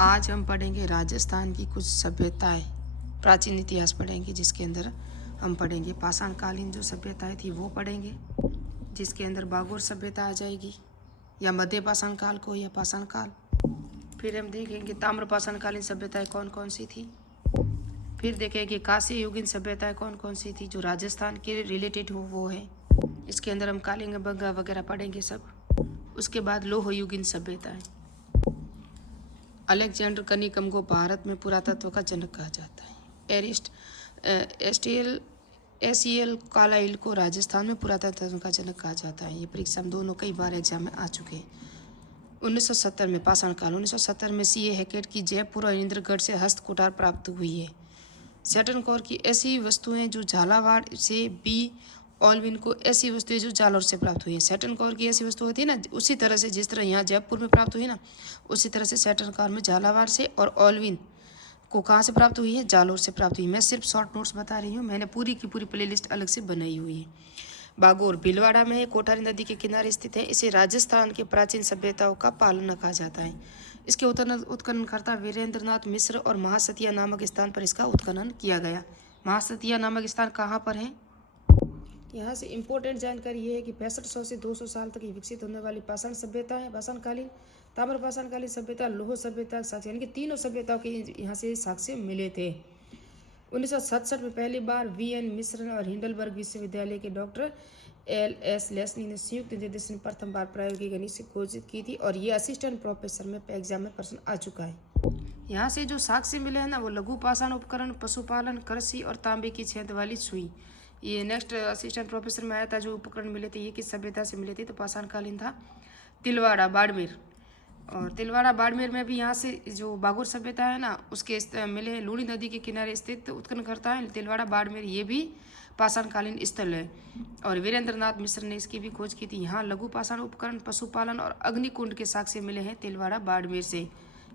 आज हम पढ़ेंगे राजस्थान की कुछ सभ्यताएं, प्राचीन इतिहास पढ़ेंगे, जिसके अंदर हम पढ़ेंगे पाषाणकालीन जो सभ्यताएं थी वो पढ़ेंगे, जिसके अंदर बागोर सभ्यता आ जाएगी, या मध्य पाषाण काल को, या पाषाण काल। फिर हम देखेंगे ताम्र पाषाणकालीन सभ्यताएं कौन कौन सी थी। फिर देखेंगे कांस्य युगीन सभ्यताएं कौन कौन सी थी जो राजस्थान के रिलेटेड हो वो है। इसके अंदर हम कालिंग बंगा वगैरह पढ़ेंगे सब। उसके बाद लोह युगीन सभ्यताएं। अलेक्जेंडर कनिकम को भारत में पुरातत्व का जनक कहा जाता है। एस.ई.एल. कार्लाइल को राजस्थान में पुरातत्व का जनक कहा जाता है। ये परीक्षा में दोनों कई बार एग्जाम में आ चुके हैं। 1970 में पाषाण काल। 1970 में C.A. हैकेट की जयपुर और इंद्रगढ़ से हस्तकुठार प्राप्त हुई है। सैटर्न कोर की ऐसी वस्तुएं जो झालावाड़ से, बी ऑलविन को ऐसी वस्तुएं जो जालौर से प्राप्त हुई है। सैटर्न कोर की ऐसी वस्तु होती है ना, उसी तरह से जिस तरह यहाँ जयपुर में प्राप्त हुई ना, उसी तरह से सैटर्न कोर में झालावाड़ से और ऑलविन को कहाँ से प्राप्त हुई है, जालौर से प्राप्त हुई। मैं सिर्फ शॉर्ट नोट्स बता रही हूँ, मैंने पूरी की पूरी प्लेलिस्ट अलग से बनाई हुई है। बागोर भीलवाड़ा में है, कोठारी नदी के किनारे स्थित है। इसे राजस्थान के प्राचीन सभ्यताओं का पालन कहा जाता है। इसके उत्खननकर्ता वीरेंद्रनाथ मिश्र और महासतिया नामक स्थान पर इसका उत्खनन किया गया। महासतिया नामक स्थान कहाँ पर है? यहाँ से इम्पोर्टेंट जानकारी ये है कि 6500 से 200 साल तक विकसित होने वाली पाषाण सभ्यता है, पाषाणकालीन, ताम्र पाषाणकालीन सभ्यता, लोह सभ्यता साक्ष्य, यानी कि तीनों सभ्यताओं के यहाँ से साक्ष्य मिले थे। 1967 में पहली बार V.N. मिश्र और हिंडलबर्ग विश्वविद्यालय के डॉक्टर L.S. लेस्ली ने संयुक्त निर्देशन प्रथम बार प्रायोगिक गणित से घोषित की थी, और ये असिस्टेंट प्रोफेसर में एग्जाम में प्रश्न आ चुका है। यहाँ से जो साक्ष्य मिले हैं ना, वो लघु पाषाण उपकरण, पशुपालन, कृषि और तांबे की छेद वाली सुई। ये नेक्स्ट असिस्टेंट प्रोफेसर में आया था। जो उपकरण मिले थे ये किस सभ्यता से मिले थे, तो पाषाणकालीन था। तिलवाड़ा बाड़मेर, और तिलवाड़ा बाड़मेर में भी यहाँ से जो बागोर सभ्यता है ना, उसके मिले। लूणी नदी के किनारे स्थित उत्खननकर्ता है तिलवाड़ा बाड़मेर, ये भी पाषाणकालीन स्थल है, और वीरेंद्रनाथ मिश्र ने इसकी भी खोज की थी। यहाँ लघु पाषाण उपकरण, पशुपालन और अग्निकुंड के साक्ष्य मिले हैं तिलवाड़ा बाड़मेर से।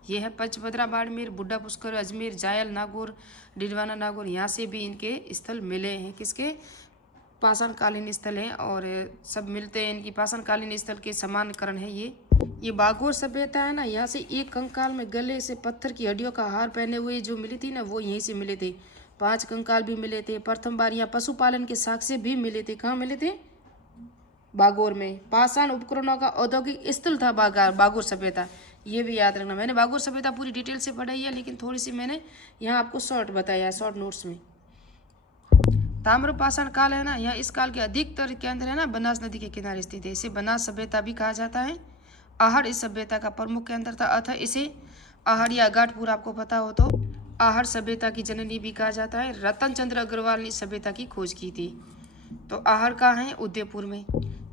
ये है पंचभद्रा बाड़मेर, बुड्ढा पुष्कर, अजमेर, जायल नागौर, डिडवाना नागौर, यहाँ से भी इनके स्थल मिले हैं। किसके? पाषाणकालीन स्थल है, और सब मिलते हैं। इनकी पाषाणकालीन स्थल के समानकरण है ये बागोर सभ्यता है ना, यहाँ से एक कंकाल में गले से पत्थर की हड्डियों का हार पहने हुए जो मिली थी ना, वो यहीं से मिले थे। 5 कंकाल भी मिले थे। प्रथम बार यहाँ पशुपालन के साक्ष्य भी मिले थे। कहाँ मिले थे? बागोर में। पाषाण उपकरणों का औद्योगिक स्थल था बागोर सभ्यता, ये भी याद रखना। मैंने बागोर सभ्यता पूरी डिटेल से पढ़ाई है, लेकिन थोड़ी सी मैंने यहाँ आपको शॉर्ट बताया है, शॉर्ट नोट्स में। ताम्र पाषाण काल है ना, यह इस काल के अधिकतर केंद्र है ना बनास नदी के किनारे स्थित है। इसे बनास सभ्यता भी कहा जाता है। आहड़ इस सभ्यता का प्रमुख केंद्र था, अतः इसे आहड़ या अगाटपुर, आपको पता हो तो, आहड़ सभ्यता की जननी भी कहा जाता है। रतन चंद्र अग्रवाल ने इस सभ्यता की खोज की थी। तो आहड़ कहाँ है? उदयपुर में।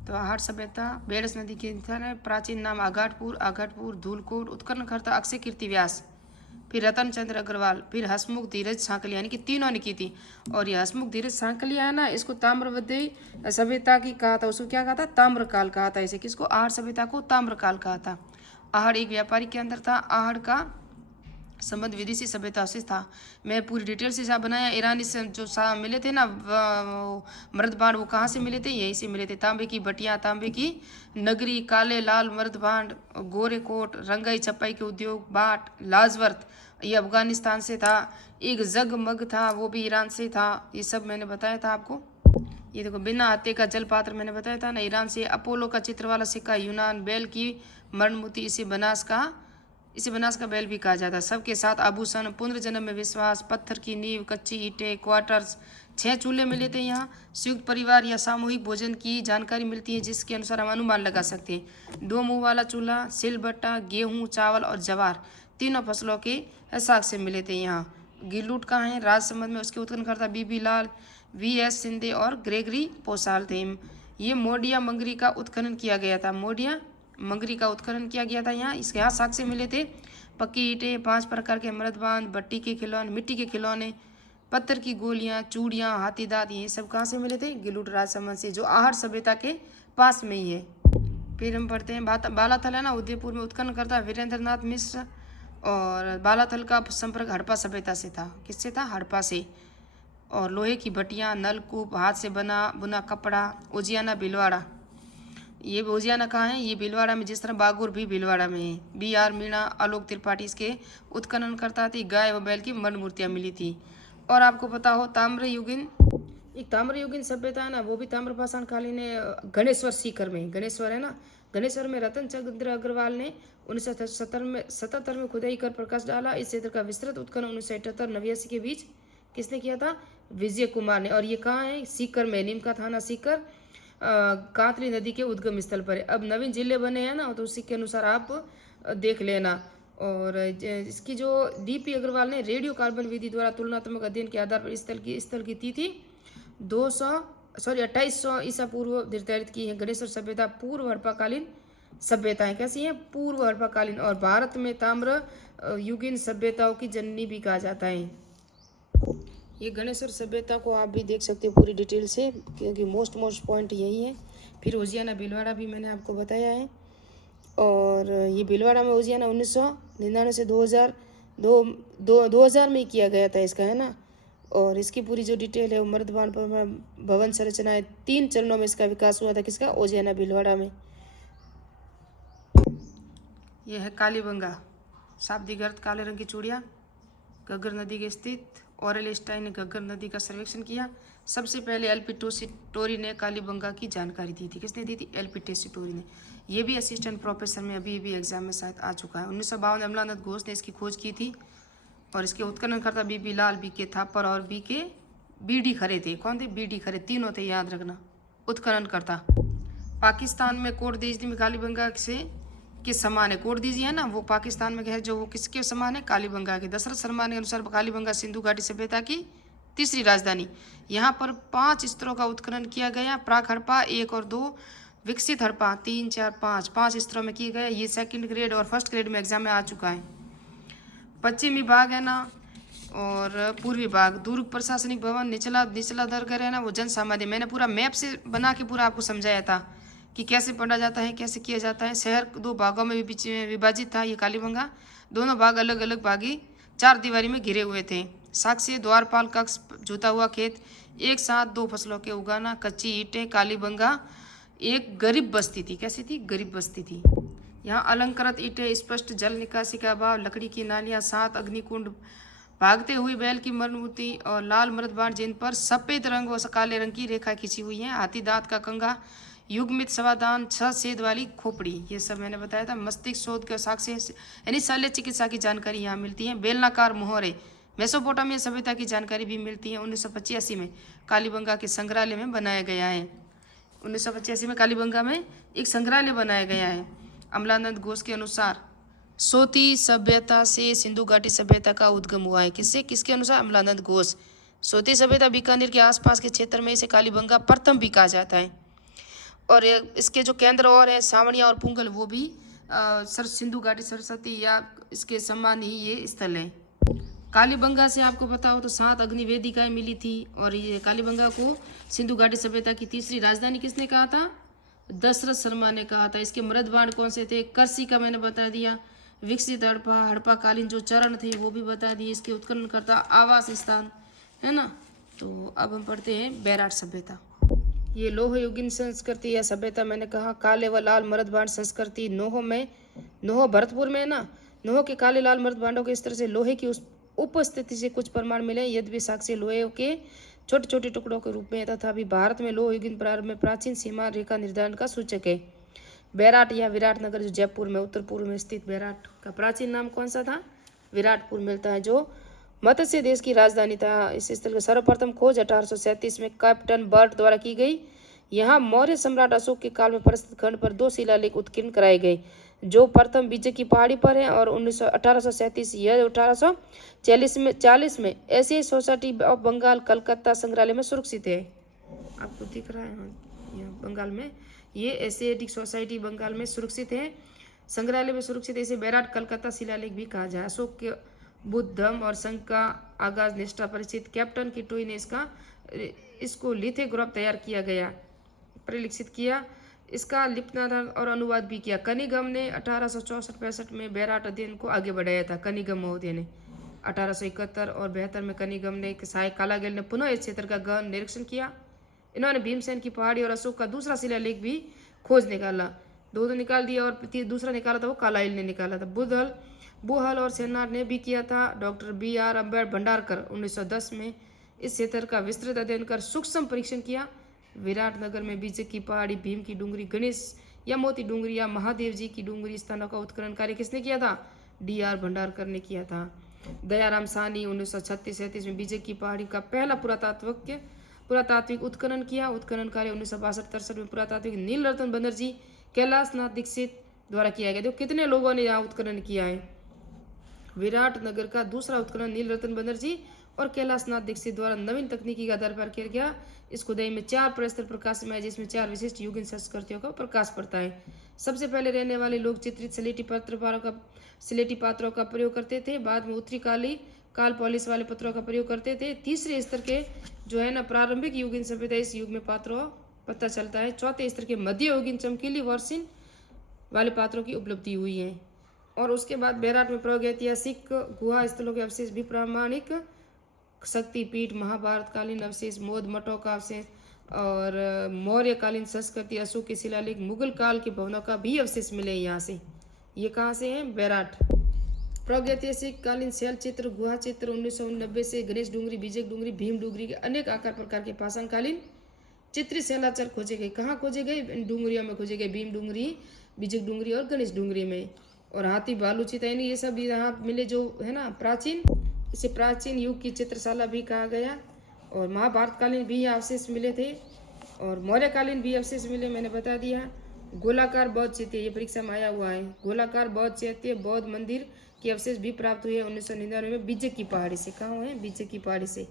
तो आहड़ सभ्यता बेड़स नदी के किनारे, प्राचीन नाम आगटपुर, धूलकोट, उत्खननकर्ता अक्षय कीर्ति व्यास, फिर रतन चंद्र अग्रवाल, फिर हसमुख धीरज सांकलिया, यानी कि तीनों ने की थी। और ये हसमुख धीरज सांकलिया है ना, इसको ताम्रवदी सभ्यता की कहा था। उसको क्या कहा था? ताम्रकाल कहा था। इसे किसको? आहड़ सभ्यता को ताम्रकाल कहा था। आहड़ एक व्यापारी केंद्र था। आहड़ का संबंध विदेशी सभ्यता से था। मैं पूरी डिटेल से जहाँ बनाया। ईरानी से जो मिले थे ना मर्दभांड, वो कहाँ से मिले थे? यहीं से मिले थे। तांबे की भटियाँ, तांबे की नगरी, काले लाल मर्दभांड, गोरे कोट, रंगाई छपाई के उद्योग, बाट, लाजवर्त, ये अफगानिस्तान से था। एक जगमग था, वो भी ईरान से था। ये सब मैंने बताया था आपको। ये देखो, बिना हत्थे का जलपात्र मैंने बताया था ना, ईरान से। अपोलो का चित्र वाला सिक्का यूनान। बैल की मरणमूर्ति, इसे बनास का बैल भी कहा जाता है। सबके साथ आभूषण, पुनर्जन्म में विश्वास, पत्थर की नींव, कच्ची ईंटें, क्वार्टर्स, 6 चूल्हे मिले थे यहाँ। संयुक्त परिवार या सामूहिक भोजन की जानकारी मिलती है, जिसके अनुसार हम अनुमान लगा सकते हैं। 2 मुंह वाला चूल्हा, सिलबट्टा, गेहूँ, चावल और जवार, तीनों फसलों के साक्ष्य मिले थे यहाँ। गिरलूट कहाँ है? राजसमंद में। उसके उत्खननकर्ता बीबी लाल, V.S. शिंदे और ग्रेगरी पोसाल थे। ये मोडिया मंगरी का उत्खनन किया गया था। मोडिया मंगरी का उत्खनन किया गया था यहाँ। इसके यहाँ साक्ष्य मिले थे। पक्की ईंटें, 5 प्रकार के मृदबांध, भट्टी के खिलौने, मिट्टी के खिलौने, पत्थर की गोलियाँ, चूड़ियाँ, हाथी दांत, ये सब कहाँ से मिले थे? गिलूट राजसमंद से, जो आहड़ सभ्यता के पास में ही है। फिर हम पढ़ते हैं बालाथल है ना, उदयपुर में। उत्खननकर्ता वीरेंद्रनाथ मिश्र, और बालाथल का संपर्क हड़प्पा सभ्यता से था। किससे था? हड़प्पा से। और लोहे की भट्टियाँ, नलकूप, हाथ से बुना कपड़ा, उजियाना भीलवाड़ा। ये भोजियाना कहाँ है? ये भीलवाड़ा में, जिस तरह बागुर भी भीलवाड़ा में है। B.R. मीणा, आलोक त्रिपाठी इसके उत्खनन करता थी। गाय व बैल की मण मूर्तियाँ मिली थी। और आपको पता हो ताम्रयुगीन, एक ताम्रयुगीन सभ्यता है ना, वो भी ताम्र पाषाण कालीन है। गणेश्वर सीकर में, गणेश्वर है ना, गणेश्वर में रतन चंद्र अग्रवाल ने 1977 में खुदाई कर प्रकाश डाला। इस क्षेत्र का विस्तृत उत्खनन 1978-89 के बीच किसने किया था? विजय कुमार ने। और ये कहाँ है? सीकर में, नीम का थाना सीकर, कातली नदी के उद्गम स्थल पर है। अब नवीन जिले बने हैं ना, तो उसी के अनुसार आप देख लेना। और इसकी जो DP अग्रवाल ने रेडियो कार्बन विधि द्वारा तुलनात्मक अध्ययन के आधार पर स्थल की तिथि 2800 ईसा पूर्व निर्धारित की है। गणेश्वर सभ्यता पूर्व हड़प्पाकालीन सभ्यताएं कैसी हैं? पूर्व हड़प्पाकालीन। और भारत में ताम्र युगीन सभ्यताओं की जननी भी कहा जाता है। ये गणेश्वर सभ्यता को आप भी देख सकते हो पूरी डिटेल से, क्योंकि मोस्ट पॉइंट यही है। फिर उजियाना भीलवाड़ा भी मैंने आपको बताया है। और ये भीलवाड़ा में उजियाना 1999 से 2000 में ही किया गया था इसका, है ना। और इसकी पूरी जो डिटेल है वो मर्दबान पर भवन संरचनाएं 3 चरणों में इसका विकास हुआ था। किसका? उजियाना भीलवाड़ा में। यह है कालीबंगा, शाब्दिक अर्थ काले रंग की चूड़ियाँ। घग्गर नदी के स्थित ऑरेल स्टाइन ने घग्गर नदी का सर्वेक्षण किया। सबसे पहले LP टोरी ने कालीबंगा की जानकारी दी थी। किसने दी थी? LP टोरी ने। ये भी असिस्टेंट प्रोफेसर में अभी भी एग्जाम में शायद आ चुका है। 1952 अमलानंद घोष ने इसकी खोज की थी। और इसके उत्खननकर्ता BB लाल, BK थापर और BD खरे थे। कौन थे? BD खरे, तीनों थे, याद रखना उत्खननकर्ता। पाकिस्तान में कोटदीजी में कालीबंगा से किस समान है? कोटदीजी है ना, वो पाकिस्तान में है, जो वो किसके समान है? कालीबंगा के। दशरथ शर्मा के अनुसार कालीबंगा सिंधु घाटी सभ्यता की तीसरी राजधानी। यहाँ पर 5 स्तरों का उत्खनन किया गया। प्राक हड़प्पा 1 और 2, विकसित हड़प्पा 3, 4, 5 स्तरों में किए गए। ये सेकंड ग्रेड और फर्स्ट ग्रेड में एग्जाम में आ चुका है। पश्चिमी भाग है ना, और पूर्वी भाग दुर्ग प्रशासनिक भवन, निचला दरगाह है ना, वो जन समाधि। मैंने पूरा मैप से बना के पूरा आपको समझाया था कि कैसे पढ़ा जाता है, कैसे किया जाता है। शहर 2 भागों में विभाजित था ये कालीबंगा। दोनों भाग अलग अलग भागी 4 दीवारी में घिरे हुए थे। साक्ष्य, द्वारपाल कक्ष, जोता हुआ खेत, एक साथ 2 फसलों के उगाना, कच्ची ईंटें। कालीबंगा एक गरीब बस्ती थी। कैसी थी? गरीब बस्ती थी। यहाँ अलंकृत ईंटें, स्पष्ट जल निकासी का अभाव, लकड़ी की नालियाँ, 7 अग्निकुंड, भागते हुए बैल की मरमूर्ति और लाल मर्दबाण जिन पर सफ़ेद रंग व काले रंग की रेखा खींची हुई है। हाथी दांत का कंगा, युग्मित समाधान, 6 छेद वाली खोपड़ी, ये सब मैंने बताया था। मस्तिष्क शोध के साक्ष्य यानी शल्य चिकित्सा की जानकारी यहाँ मिलती है। बेलनाकार मोहरे, मेसोपोटामिया सभ्यता की जानकारी भी मिलती है। 1985 में कालीबंगा के संग्रहालय में बनाया गया है। 1985 में कालीबंगा में एक संग्रहालय बनाया गया है। अमलानंद घोष के अनुसार सोती सभ्यता से सिंधु घाटी सभ्यता का उद्गम हुआ है। किससे? किसके अनुसार? अमलानंद घोष। सोती सभ्यता बीकानेर के आसपास के क्षेत्र में इसे कालीबंगा प्रथम भी कहा जाता है। और इसके जो केंद्र और है सावणिया और पुंगल, वो भी सिंधु घाटी सरस्वती या इसके समान ही ये स्थल है। कालीबंगा से आपको पता हो तो 7 अग्नि वेदिकाएं मिली थी। और ये कालीबंगा को सिंधु घाटी सभ्यता की तीसरी राजधानी किसने कहा था? दशरथ शर्मा ने कहा था। इसके मृदबाण कौन से थे? करसी का मैंने बता दिया। विकसित हड़प्पाकालीन जो चरण थे वो भी बता दिए। इसके उत्खननकर्ता, आवास स्थान, है ना। तो अब हम पढ़ते हैं बैराट सभ्यता। ये लोह युगीन संस्कृति या सभ्यता मैंने कहा। काले व लाल मर्दबाण संस्कृति नोह भरतपुर में है ना। नोह के काले लाल मर्दबाणों के इस तरह से लोहे की उपस्थिति से कुछ प्रमाण मिले, यद्यपि साक्ष्य लोहे के छोटे छोटे टुकड़ों के रूप में, तथा अभी भारत में लोह युगीन प्रारंभ में प्राचीन सीमा रेखा निर्धारण का सूचक है। बैराट या विराट नगर जो जयपुर में उत्तर पूर्व में स्थित, बैराट का प्राचीन नाम कौन सा था? विराटपुर मिलता है, जो मत्स्य देश की राजधानी था। इस स्थल की सर्वप्रथम खोज 1837 में कैप्टन बर्ट द्वारा की गई। यहाँ मौर्य सम्राट अशोक के काल में परिस्थित खंड पर 2 शिलालेख उत्कीर्ण कराए गए, जो प्रथम विजय की पहाड़ी पर है। और 1837 या 1840 में एशियाई सोसाइटी ऑफ बंगाल कलकत्ता संग्रहालय में सुरक्षित है। आपको दिख रहा है यहाँ बंगाल में, ये एशियाटिक सोसाइटी बंगाल में सुरक्षित है, संग्रहालय में सुरक्षित है। इसे बैराट कलकत्ता शिलालेख भी कहा जाए। अशोक के बुद्ध धर्म और संघ का आगाज निष्ठा परिचित कैप्टन किटोई ने इसको लिथोग्राफ तैयार किया गया, परिलक्षित किया, इसका लिपनादान और अनुवाद भी किया। कनिगम ने 1864-65 में बैराट अध्ययन को आगे बढ़ाया था। कनिगम महोदय ने 1871 और 72 में कनिगम ने सहायक कालागेल ने पुनः इस क्षेत्र का गहन निरीक्षण किया। इन्होंने भीमसेन की पहाड़ी और अशोक का दूसरा शिलालेख भी खोज निकाला, दो तो निकाल दिया और दूसरा निकाला था वो कालाइल ने निकाला था। बुहल और सेनार ने भी किया था। डॉक्टर BR अम्बेडकर भंडारकर 1910 में इस क्षेत्र का विस्तृत अध्ययन कर सूक्ष्म परीक्षण किया। विराटनगर में बीजक की पहाड़ी, भीम की डूंगरी, गणेश या मोती डूंगरी या महादेव जी की डूंगरी स्थानों का उत्खनन कार्य किसने किया था? DR भंडारकर ने किया था। दयाराम साहनी 1936-37 में बीजक की पहाड़ी का पहला पुरातात्विक उत्खनन किया। उत्खनन कार्य 1962-63 में पुरातात्विक नीलरतन बनर्जी, कैलाशनाथ दीक्षित द्वारा किया गया। तो कितने लोगों ने यहाँ उत्खनन किया है? विराटनगर का दूसरा उत्खनन नीलरतन बनर्जी और कैलाशनाथ दीक्षित द्वारा नवीन तकनीकी के आधार पर किया गया। इस खुदाई में 4 प्रस्तर प्रकाश में है, जिसमें 4 विशिष्ट युगीन संस्कृतियों का प्रकाश पड़ता है। सबसे पहले रहने वाले लोग चित्रित स्लेटी पात्रों का प्रयोग करते थे। बाद में उत्तरी काल पॉलिश वाले पत्थरों का प्रयोग करते थे। तीसरे स्तर के जो है ना प्रारंभिक युगीन सभ्यता, इस युग में पात्रों पता चलता है। चौथे स्तर के मध्य युगीन चमकीली वर्षिन वाले पात्रों की उपलब्धि हुई है। और उसके बाद बेराट में प्रागैतिहासिक गुहा स्थलों के अवशेष भी प्रामाणिक शक्तिपीठ, महाभारतकालीन अवशेष, बौद्ध मठों का अवशेष और मौर्यकालीन संस्कृति, अशोक के शिलालेख, मुगल काल के भवनों का भी अवशेष मिले यहाँ से। ये कहाँ से है? बेराट। प्रागैतिहासिक कालीन शैल चित्र, गुहा चित्र 1990 से गणेश डूंगरी, बीजक डूंगरी, भीम डूंगरी के अनेक आकार प्रकार के पाषाणकालीन चित्रित शैलाचार खोजे गए। कहाँ खोजे गए? डूंगरियों में खोजे गए, भीम डूंगरी, बीजक डूंगरी और गणेश डूंगरी में। और हाथी, भालू, चितैनी ये सब यहाँ मिले जो है ना प्राचीन, इसे प्राचीन युग की चित्रशाला भी कहा गया। और महाभारतकालीन भी अवशेष मिले थे और मौर्यकालीन भी अवशेष मिले, मैंने बता दिया। गोलाकार बौद्ध चैत्य, ये परीक्षा में आया हुआ है। गोलाकार बौद्ध चैत्य, बौद्ध मंदिर के अवशेष भी प्राप्त हुए 1999 में बीजक की पहाड़ी से। कहाँ हुए? बीजक की पहाड़ी से,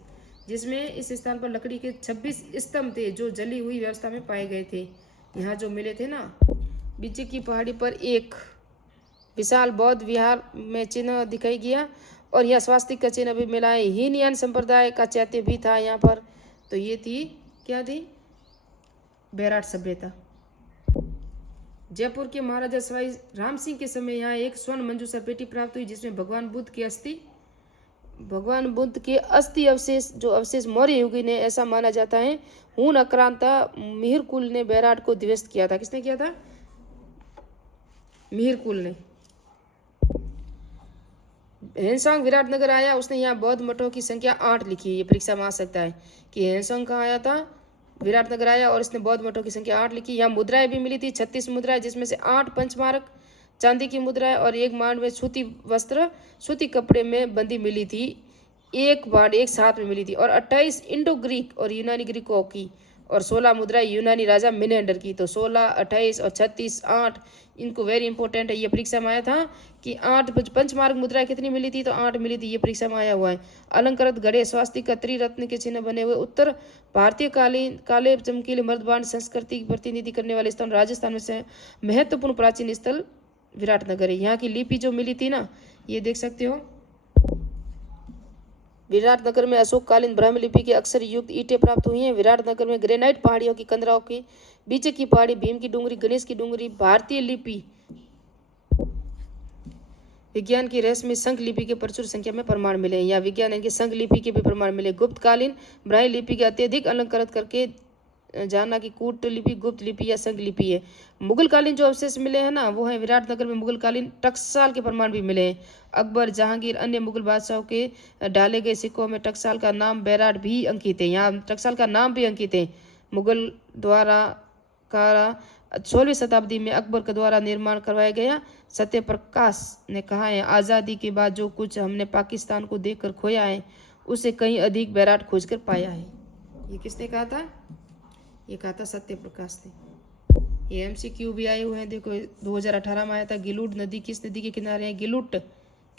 जिसमें इस स्थान पर लकड़ी के 26 स्तंभ थे जो जली हुई व्यवस्था में पाए गए थे। यहाँ जो मिले थे ना, बीजक की पहाड़ी पर एक विशाल बौद्ध विहार में चिन्ह दिखाई गया और यह स्वास्तिक का चिन्ह भी मिला है। हीनयान संप्रदाय का चैत्य भी था यहाँ पर। तो ये थी, क्या थी? बेराट सभ्यता। जयपुर के महाराजा सवाई राम सिंह के समय यहाँ एक स्वर्ण मंजूषा पेटी प्राप्त हुई, जिसमें भगवान बुद्ध के अस्थि अवशेष, जो अवशेष मौर्य युगी ने, ऐसा माना जाता है। हून आक्रांता मिहिर कुल ने बेराट को ध्वस्त किया था। किसने किया था? मिहिर कुल ने। हेनसोंग विराटनगर आया, उसने यहाँ बौद्ध मठों की संख्या 8 लिखी है। ये परीक्षा में आ सकता है कि हेनसोंग कहाँ आया था? विराटनगर आया और इसने बौद्ध मठों की संख्या 8 लिखी। यहाँ मुद्राएं भी मिली थी, 36 मुद्राएं, जिसमें से 8 पंचमार्क चांदी की मुद्राएं और 1 मांड में सूती कपड़े में बंदी मिली थी। 1 मांड एक साथ में मिली थी। और 28 इंडो ग्रीक और यूनानी ग्रीकों की और 16 मुद्राएं यूनानी राजा मिनेंडर की। तो 16, 28 और 36, 8 इनको वेरी इंपॉर्टेंट है। ये परीक्षा में आया था कि 8 पंचमार्क मुद्राएं कितनी मिली थी? तो 8 मिली थी। ये परीक्षा में आया हुआ है। अलंकृत घड़े, स्वास्तिक, त्रिरत्न के चिन्ह बने हुए उत्तर भारतीय काले चमकीले मर्दबान संस्कृति की प्रतिनिधि करने वाले स्थान राजस्थान में से महत्वपूर्ण प्राचीन स्थल विराटनगर है। यहाँ की लिपि जो मिली थी ना, ये देख सकते हो। विराटनगर में अशोककालीन ब्राह्मी लिपि के अक्षर युक्त ईंटें प्राप्त हुई हैं। विराटनगर में ग्रेनाइट पहाड़ियों की कंदराओं की, बीजक की पहाड़ी, भीम की डूंगरी, गणेश की डूंगरी, भारतीय लिपि विज्ञान की रहस्य में संख लिपि के प्रचुर संख्या में प्रमाण मिले। या विज्ञान इनके संख लिपि के भी प्रमाण मिले। गुप्तकालीन ब्राह्मी लिपि के अत्यधिक अलंकृत करके जाना कि कूट लिपि, गुप्त लिपि या संघ लिपि है। मुगल कालीन जो अवशेष मिले हैं ना, वो है विराटनगर में मुगल कालीन टकसाल के प्रमाण भी मिले हैं। अकबर, जहांगीर, अन्य मुगल बादशाहों के डाले गए सिक्कों में टकसाल का नाम बेराट भी अंकित है। यहाँ टकसाल का नाम भी अंकित है। मुगल द्वारा 16वीं शताब्दी में अकबर के द्वारा निर्माण करवाया गया। सत्यप्रकाश ने कहा है, आज़ादी के बाद जो कुछ हमने पाकिस्तान को देखकर खोया है, उसे कहीं अधिक बेराट खोजकर पाया है। ये किसने कहा था? ये कहा था सत्यप्रकाश ने। ये MCQ भी आए हुए हैं। देखो 2018 में आया था। गिलूट नदी किस नदी के किनारे है? गिलूट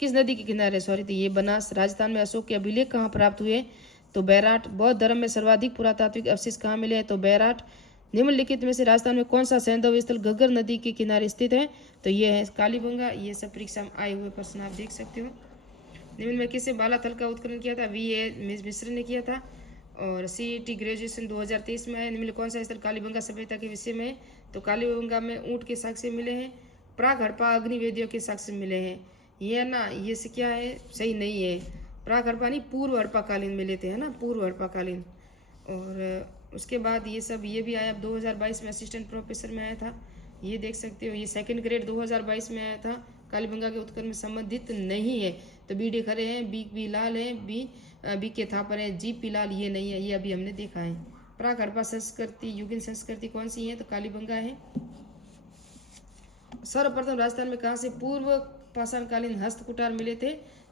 किस नदी के किनारे? सॉरी, तो ये बनास। राजस्थान में अशोक के अभिलेख कहाँ प्राप्त हुए? तो बेराट। बौद्ध धर्म में सर्वाधिक पुरातात्विक अवशेष कहाँ मिले हैं? तो बेराट। निम्नलिखित में से राजस्थान में कौन सा सैंधव स्थल घग्गर नदी के किनारे स्थित है? तो ये है कालीबंगा। ये सब परीक्षा में आए हुए प्रश्न आप देख सकते हो। निम्न में किसने बालाथल का उत्खनन किया था? VA मिश्र ने किया था। और CET ग्रेजुएशन 2023 में आया। निम्न कौन सा स्थल कालीबंगा सभ्यता के विषय में? तो कालीबंगा में ऊँट के साक्ष्य मिले हैं। प्राग हड़प्पा अग्निवेदियों के साक्ष्य मिले हैं। ये ना, ये से क्या है? सही नहीं है। प्राग हड़प्पा नहीं, पूर्व हड़प्पा कालीन मिले थे, है ना, पूर्व हड़प्पा कालीन। और उसके बाद ये सब ये भी आया 2022 में, असिस्टेंट प्रोफेसर में आया था, ये देख सकते हो। ये सेकंड ग्रेड 2022 में आया था, कालीबंगा के उत्कर्ष में संबंधित नहीं है। तो बी डी खरे हैं, बी लाल है, बी के थापर है, जी पी लाल ये नहीं है, ये अभी हमने देखा है। प्राक हड़प्पा संस्कृति, युगीन संस्कृति कौन सी है? तो कालीबंगा है। सर्वप्रथम राजस्थान में कहाँ से पूर्व पाषाणकालीन हस्तकुटार मिले थे?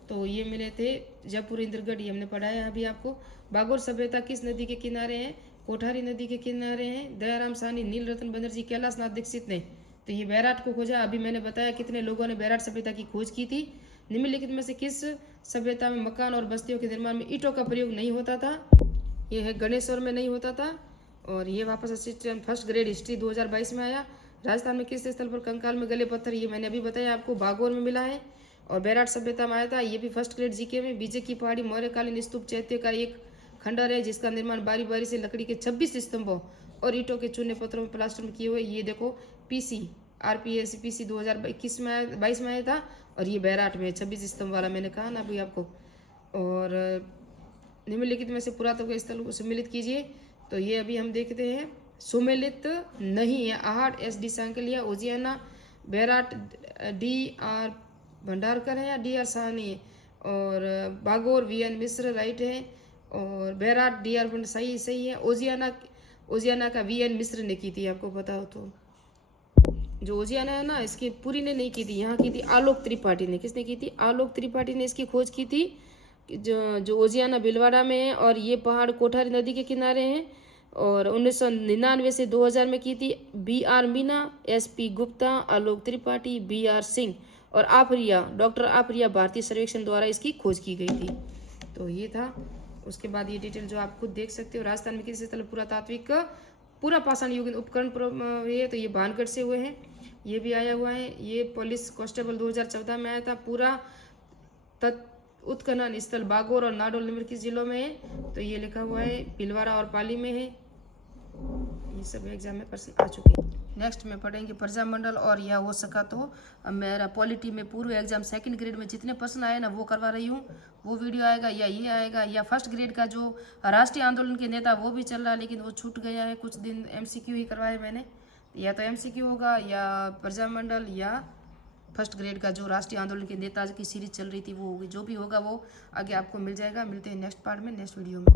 तो ये मिले थे जयपुर इंद्रगढ़, ये हमने पढ़ाया है अभी आपको। बागोर सभ्यता किस नदी के किनारे है? कोठारी नदी के किनारे हैं। दयाराम साहनी, नील रतन बनर्जी, कैलाशनाथ दीक्षित ने तो ये बैराट को खोजा। अभी मैंने बताया कितने लोगों ने बैराट सभ्यता की खोज की थी। निम्नलिखित में से किस सभ्यता में मकान और बस्तियों के निर्माण में ईंटों का प्रयोग नहीं होता था? ये है गणेश्वर में नहीं होता था। और ये वापस असिस्टेंट फर्स्ट ग्रेड हिस्ट्री 2022 में आया। राजस्थान में किस स्थल पर कंकाल में गले पत्थर? ये मैंने अभी बताया आपको, बागोर में मिला है। और बैराट सभ्यता में आया था, ये भी फर्स्ट ग्रेड जीके में। बीजे की पहाड़ी मौर्यकालीन स्तूप चैत्य का एक खंडर है जिसका निर्माण बारी बारी से लकड़ी के 26 स्तंभों और ईंटों के चूने पत्थरों में प्लास्टर में किए हुए। ये देखो पीसी आरपीएस पीसी 2021 में 22 में आया था। और ये बैराट में 26 स्तंभ वाला मैंने कहा ना अभी आपको। और निम्नलिखित में से पुरातत्व स्थल को सम्मिलित कीजिए। तो ये अभी हम देखते हैं, सुमेलित नहीं है। Ahar S D Sankalia, Oceania, Bairat D R Bhandarkar है या डी आर साहनी है। और बागोर वी एन मिश्र राइट है। और बैराट डी आर सही है। ओजियाना का वी एन मिश्र ने की थी, आपको पता हो तो। जो ओजियाना है ना, इसकी पूरी ने नहीं की थी, यहाँ की थी आलोक त्रिपाठी ने। किसने की थी? आलोक त्रिपाठी ने इसकी खोज की थी। जो ओजियाना भीलवाड़ा में है और ये पहाड़ कोठारी नदी के किनारे हैं। और 1999 से 2000 में की थी B R Meena, S P Gupta, Alok Tripathi, B R Singh और आफरिया, डॉक्टर आफरिया भारतीय सर्वेक्षण द्वारा इसकी खोज की गई थी। तो ये था। उसके बाद ये डिटेल जो आप खुद देख सकते हो। राजस्थान में किस स्थल पुरातात्विक पूरा पाषाण युगीन उपकरण है? तो ये भानगढ़ से हुए हैं, ये भी आया हुआ है। ये पुलिस कांस्टेबल 2014 में आया था। पूरा उत्खनन स्थल बागोर और नाडोल निम्नलिखित किस जिलों में है? तो ये लिखा हुआ है भीलवाड़ा और पाली में है। ये सब एग्जाम में प्रश्न आ चुके हैं। नेक्स्ट में पढ़ेंगे प्रजामंडल, और या हो सका तो मेरा पॉलिटी में पूर्व एग्जाम सेकंड ग्रेड में जितने प्रश्न आए ना वो करवा रही हूँ। वो वीडियो आएगा या ये आएगा, या फर्स्ट ग्रेड का जो राष्ट्रीय आंदोलन के नेता वो भी चल रहा है, लेकिन वो छूट गया है। कुछ दिन MCQ ही करवाए मैंने, या तो MCQ होगा या प्रजामंडल या फर्स्ट ग्रेड का जो राष्ट्रीय आंदोलन के नेता की सीरीज चल रही थी वो होगी। जो भी होगा वो आगे आपको मिल जाएगा। मिलते हैं नेक्स्ट पार्ट में, नेक्स्ट वीडियो में।